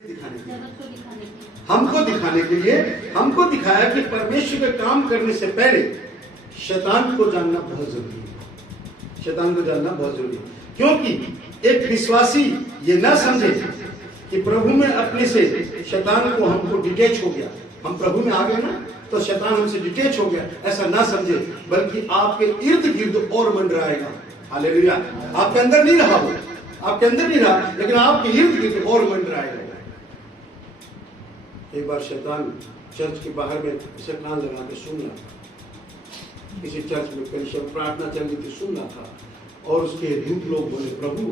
हमको दिखाने के लिए हमको दिखाया कि परमेश्वर के काम करने से पहले शैतान को जानना बहुत जरूरी है। शैतान को जानना बहुत जरूरी है, क्योंकि एक विश्वासी ये ना समझे कि प्रभु में अपने से शैतान को हमको डिटेच हो गया, हम प्रभु में आ गए ना तो शैतान हमसे डिटेच हो गया, ऐसा ना समझे, बल्कि आपके इर्द गिर्द और मंडराएगा। हालेलुया। आपके अंदर नहीं रहा वो, आपके अंदर नहीं रहा, लेकिन आपके इर्द गिर्द और मंडराएगा। एक बार शैतान चर्च के बाहर में ऐसे कान लगा के सुन रहा था, किसी चर्च में कहीं प्रार्थना चल रही थी, सुन रहा था, और उसके दूत लोग बोले, प्रभु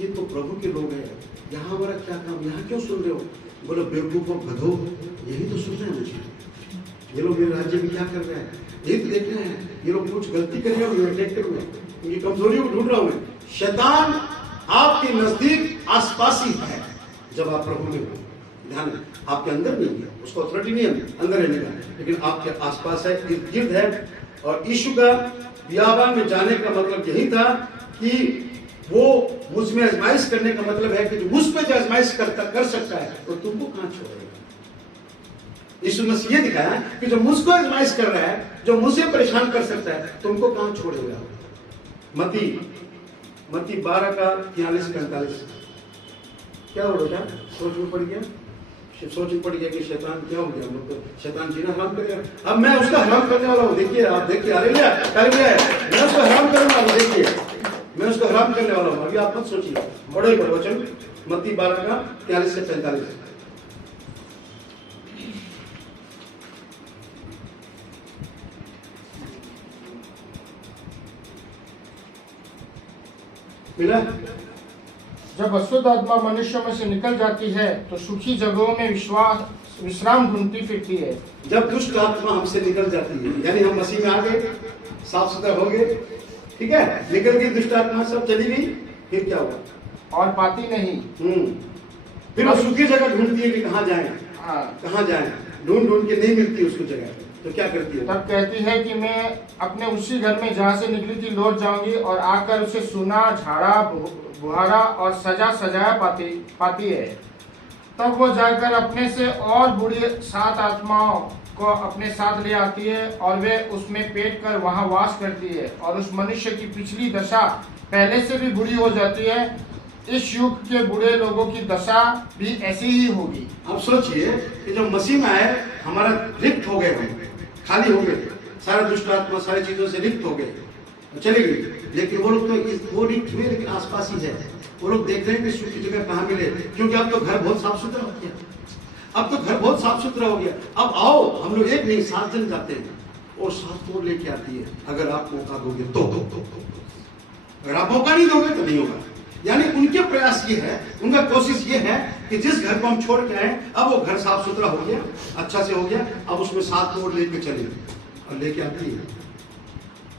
ये तो प्रभु के लोग हैं, यहाँ हमारा क्या काम, यहाँ क्यों सुन रहे हो? बोले बेवकूफ और गधो, यही तो सुन रहे हैं मुझे, ये लोग मेरे राज्य में क्या कर रहे हैं, यही तो देख रहे हैं, ये लोग कुछ गलती कर रहे हो, देख कर उनकी कमजोरियों को ढूंढ रहा हूं। शैतान आपके नजदीक आसपास ही है जब आप प्रभु में हो। ध्यान, आपके अंदर नहीं है, उसको अथॉरिटी नहीं है अंदर रहने का, लेकिन आपके आसपास है, इर्द गिर्द है। और यीशु का बियाबान में जाने का मतलब यही था कि वो मुझ में आजमाइश करने का मतलब है कि जो मुझ पे जो आजमाइश कर सकता है तो तुमको कहां छोड़ेगा। यीशु मसीह ये दिखाया कि जो मुझको आजमाइश कर रहा है, जो मुझे परेशान कर सकता है, तुमको कहां छोड़ेगा। मत्ती 12 का 43-45 क्या हो बेटा, सोच में पड़ गया, सोच में पड़ गया कि शैतान क्या हो गया, हम लोग तो शैतान जीना हराम करेगा। अब मैं उसका हराम करने वाला हूँ, देखिए आप देखिए, हालेलुया, मैं उसका हराम करने वाला हूँ, देखिए मैं उसका हराम करने वाला हूँ। अभी आप मत सोचिए, बड़े बड़े वचन मत्ती 12 का 43 से 45 मिला। जब अशुद्ध आत्मा मनुष्य में से निकल जाती है तो सूखी जगहों में विश्राम ढूंढती फिरती है। जब दुष्ट आत्मा हमसे निकल जाती है, यानी हम मसीह में आ गए, साफ सुथरा हो गए, ठीक है, निकल गई दुष्ट आत्मा, सब चली गई, फिर क्या हुआ? और पाती नहीं। फिर वो सूखी जगह ढूंढती है कि कहाँ जाए, कहाँ जाए, ढूंढ के नहीं मिलती उसको जगह, तो क्या करती है? तब कहती है कि मैं अपने उसी घर में जहाँ से निकली थी लौट जाऊंगी, और आकर उसे सुना, झाड़ा, बुहारा और सजाया पाती है। तब वो जाकर अपने से और बुरी 7 आत्माओं को अपने साथ ले आती है और वे उसमें पेट कर वहां वास करती है, और उस मनुष्य की पिछली दशा पहले से भी बुरी हो जाती है। इस युग के बुरे लोगों की दशा भी ऐसी ही होगी। अब सोचिए कि जब मसीह में आए, हमारा रिक्त हो गए, हम खाली हो गए, सारे दुष्ट आत्मा सारी चीजों से रिक्त हो गए, चली गई, लेकिन वो लोग तो वो रिक्त हुए, लेकिन आसपास ही है। वो लोग देख रहे हैं कि सूखी जगह कहाँ मिले, क्योंकि अब तो घर बहुत साफ सुथरा हो गया, अब तो घर बहुत साफ सुथरा हो गया। अब आओ, हम लोग एक नहीं 7 जन जाते हैं और 7 तोड़ लेके आती है, अगर आप मौका दोगे तो। अगर आप मौका नहीं दोगे तो नहीं होगा। यानी उनके प्रयास ये है, उनका कोशिश ये है कि जिस घर को हम छोड़ के आए, अब वो घर साफ सुथरा हो गया, अच्छा से हो गया, अब उसमें 7 तोड़ लेके चले, और लेके आती है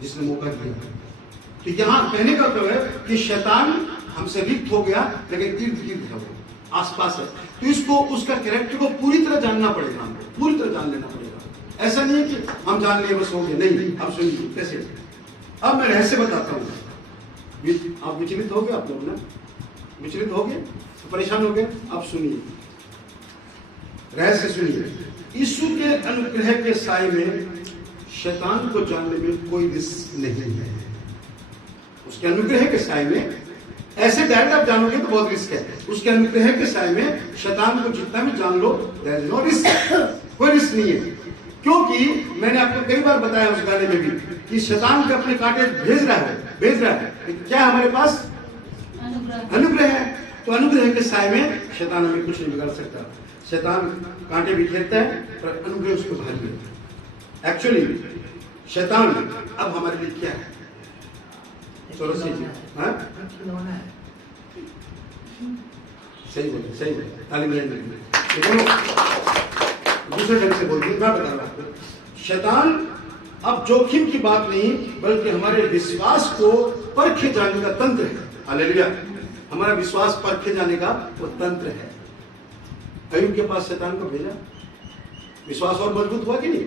जिसने मौका दिया। तो यहाँ कहने का मतलब है कि शैतान हमसे रिक्त हो गया, लेकिन इर्द गिर्द है, वो आसपास है। तो इसको, उसका कैरेक्टर को पूरी तरह जानना पड़ेगा, हमको पूरी तरह जान लेना पड़ेगा। ऐसा नहीं है कि हम जान लिए बस हो गए, नहीं। अब सुनिए कैसे, अब मैं रहस्य बताता हूँ। आप विचलित हो गए, आप लोग ना विचलित हो गए, परेशान हो गए, अब सुनिए, रहस्य सुनिए। यीशु के अनुग्रह के साए में शैतान को जानने में कोई रिस्क नहीं है। उसके अनुग्रह के साए में, ऐसे डायरेक्ट आप जानोगे तो बहुत रिस्क है। उसके अनुग्रह के साए में शैतान को जितना भी जान लो, देयर इज नो रिस्क, कोई रिस्क नहीं है। क्योंकि मैंने आपको कई बार बताया उस गाने में भी कि शैतान के अपने कांटे भेज रहा है। क्या हमारे पास अनुग्रह है, तो अनुग्रह के साए में शैतान हमें कुछ नहीं बिगाड़ सकता। शैतान कांटे भी खेलता है, पर अनुग्रह उसको भारी है। एक्चुअली शैतान अब हमारे लिए क्या है? सही बोले, ताली बजाएंगे, दूसरे ढंग से बोलते, मैं बता रहा हूँ। शैतान अब जोखिम की बात नहीं, बल्कि हमारे विश्वास को परखे जाने का तंत्र है। हालेलुया, हमारा विश्वास परखे जाने का वो तंत्र है। अय्यूब के पास शैतान को भेजा, विश्वास और मजबूत हुआ कि नहीं?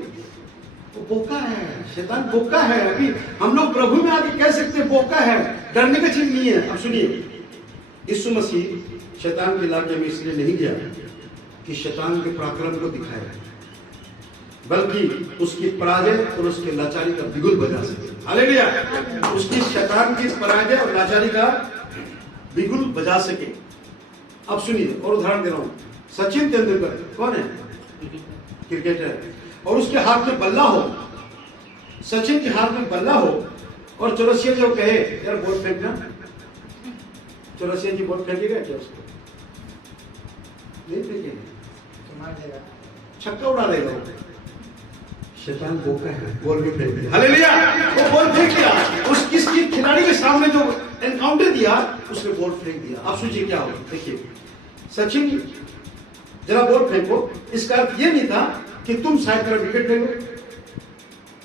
वो बोका है, शैतान बोका है। अभी हम लोग प्रभु में आके कह सकते हैं बोका है, डरने का चीज नहीं है। अब सुनिए, यीशु मसीह शैतान के इलाके में इसलिए नहीं गया कि शैतान के पराक्रम को दिखाए, बल्कि उसकी पराजय और उसके लाचारी का बिगुल बजा सके। हालेलुया। उसकी शैतान की पराजय और लाचारी का बिगुल बजा सके। अब सुनिए और उदाहरण दे रहा हूं। सचिन तेंदुलकर कौन है? क्रिकेटर। और उसके हाथ में बल्ला हो, सचिन के हाथ में बल्ला हो और चौरसिया जो कहे यार बॉल फेंकना, चौरसिया जी बॉल फेंकेगा क्या? उसको नहीं फेंकेगा, छक्का उड़ा देगा। शैतान बोका है, बॉल भी फेंक दिया। हालेलुया। वो बॉल फेंक दिया, उस किसी खिलाड़ी के सामने जो एनकाउंटर दिया उसने बॉल फेंक दिया। अब सोचिए क्या होगा। देखिए सचिन जरा बॉल फेंको, इसका अर्थ ये नहीं था कि तुम शायद मेरा विकेट ले लो।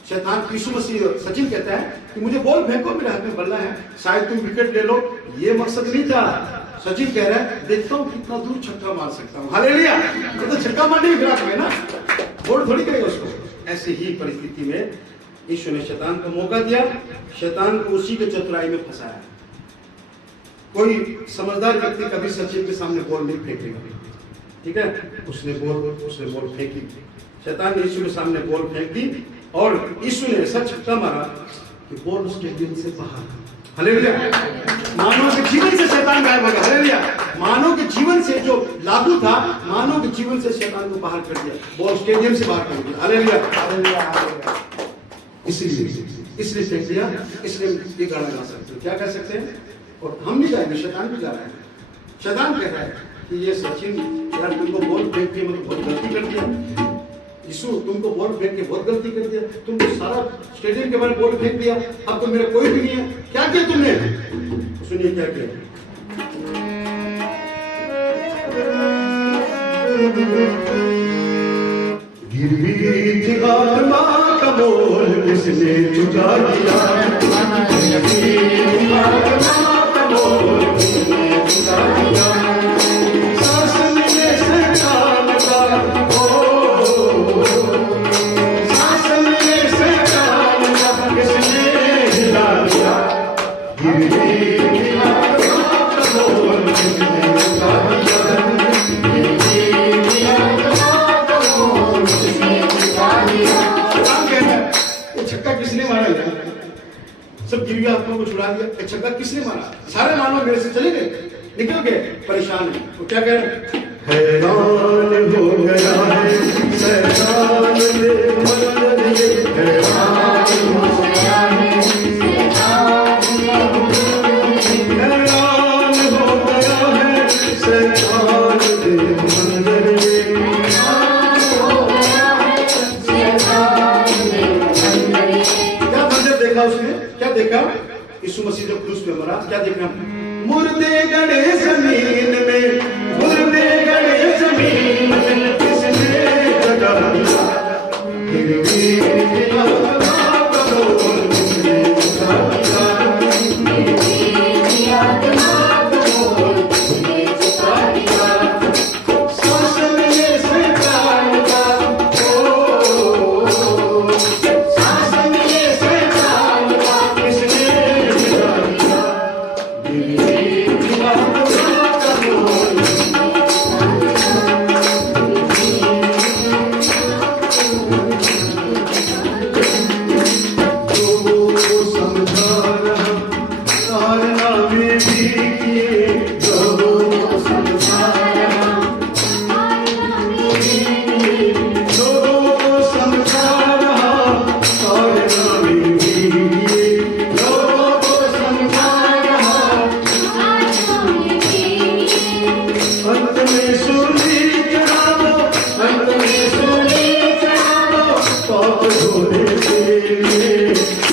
शैतान यीशु मसीह सचिन कहता है कि मुझे बॉल फेंको, मेरे हाथ में बल्ला है, शायद तुम विकेट ले लो। ये मकसद नहीं था। सचिन कह रहा है देखता हूं कितना दूर छक्का मार सकता हूं। हालेलुया। तो छक्का मारने की फिराक में ना, बॉल थोड़ी करेगा उसको। ऐसी ही परिस्थिति में यीशु ने शैतान को मौका दिया, शैतान को उसी के चतुराई में फंसाया। कोई समझदार व्यक्ति कभी सचिन के सामने बॉल नहीं फेंकेगा, ठीक है? उसने बॉल फेंकी, शैतान ने यीशु के सामने बॉल फेंक दी और यीशु ने ऐसा छक्का मारा कि बॉल स्टेडियम से बाहर। हालेलुया। मानव के जीवन से शैतान गायब हो गया। हालेलुया। मानव के जीवन से जो लागू था, मानव के जीवन से शैतान को बाहर कर दिया, बॉल स्टेडियम से बाहर कर दिया। हालेलुया। इसलिए फेंक दिया, इसलिए ये गाना गा सकते हैं। क्या कह सकते हैं? और हम नहीं गाएंगे, शैतान भी गा रहा है। शैतान कह रहा है कि ये सचिन यार तुमको बॉल फेंक के मतलब बहुत गलती कर दिया। यीशु तुमको बॉल फेंक के बहुत गलती कर दिया, तुमको सारा स्टेडियम के बारे बॉल फेंक दिया, अब तो मेरा कोई भी नहीं है। क्या किया तुमने? सुनिए क्या किया। गिरवी थी आत्मा का बोल किसने चुका दिया, सांस मिले शैतान का, सांस मिले शैतान का किसने हिला दिया। गिरवी थी आत्मा का बोल किसने चुका दिया, गिरवी थी आत्मा का बोल किसने चुका दिया। ये छक्का किसने मारा है? सब गिरवी आत्मा को छुड़ा दिया। छक्का किसने मारा? सारे मानव मेरे से चले गए, निकल गए, परेशान है। वो क्या कह रहे हैं? हैरान हो गया है शैतान ने मंदिर, हैरान हो गया है शैतान ने मंदिर, हैरान हो गया है शैतान ने मंदिर, हैरान हो गया है शैतान ने मंदिर। क्या मंदिर देखा उसने? क्या देखा? यीशु मसीह जो क्रूस पे मरा, क्या देखा? मुर्दे गड़े जमीन में, मुर्दे गड़े जमीन में किसने जगा दिया। गिरवी थी आत्मा का बोल किसने चुका दिया, गिरवी थी आत्मा का बोल किसने चुका दिया। सांस मिले शैतान का, सांस मिले शैतान का किसने हिला दिया। गिरवी थी आत्मा का बोल जो समझा रहा कारनामे भी किए, जो समझा रहा कारनामे भी किए, जो समझा रहा कारनामे भी किए, जो समझा रहा कारनामे भी किए। अंत में सूली चढ़ाओ, अंत में सूली चढ़ाओ, पाप धोने के लिए,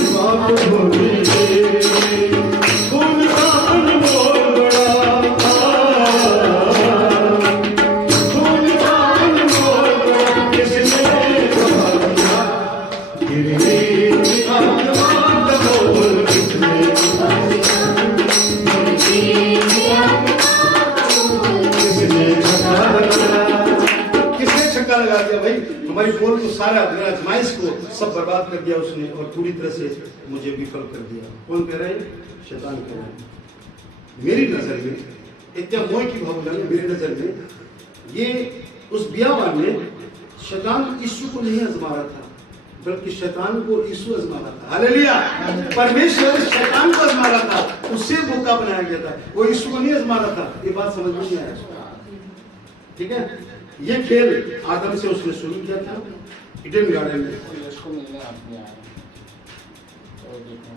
पाप धोने के लिए। खून का अनमोल बड़ा, खून का अनमोल बड़ा किसने बहा दिया। गिरवी थी आत्मा का बोल किसने बहा दिया, गिरवी थी आत्मा का बोल किसने छक्का लगाया। किसने छक्का लगा दिया भाई? हमारी बोल को सारा मेरा आजमाइश को सब बर्बाद कर दिया उसने और पूरी तरह से मुझे विफल कर दिया। कौन कह रहा है? शैतान कह रहा है। मेरी नजर में इतना मोह की भावना है, मेरी नजर में ये उस बियाबान में शैतान यीशु को नहीं आजमा रहा था, बल्कि शैतान को यीशु आजमा रहा था। हालेलुया। परमेश्वर शैतान को आजमा रहा था, उससे धोखा बनाया गया था, वो यीशु को नहीं आजमा रहा था। ये बात समझ में नहीं आया, ठीक है। ये खेल आदम से उसने शुरू किया था ईडन गार्डन में। इसको मिलने आप नहीं आए तो देखो